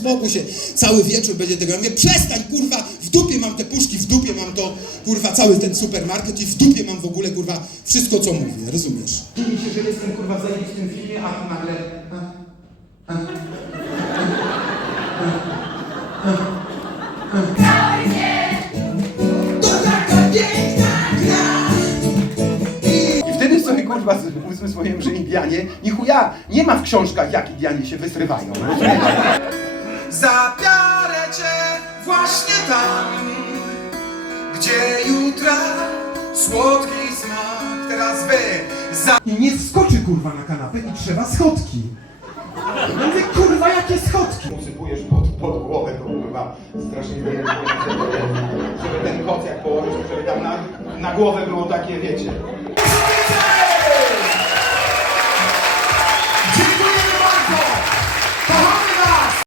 uspokój się, cały wieczór będzie tego. Ja mówię, przestań, kurwa, w dupie mam te puszki, w dupie mam to, kurwa, cały ten supermarket i w dupie mam w ogóle, kurwa, wszystko, co mówię, rozumiesz? Dziwi się, że jestem kurwa w zajebistym filmie, a tu nagle... A, I wtedy sobie kurwa z- uzmysłowiłem, że Indianie, ni chuja, nie ma w książkach jak Indianie się wysrywają. Zabiorę cię właśnie tam, gdzie jutra słodki smak. Teraz wy za... I nie wskoczy kurwa na kanapę i trzeba schodki. Ja mówię, kurwa, jakie schodki? Usypujesz pod, pod głowę, to kurwa straszliwe żeby ten koc jak położysz, żeby tam na, na głowę było takie, wiecie.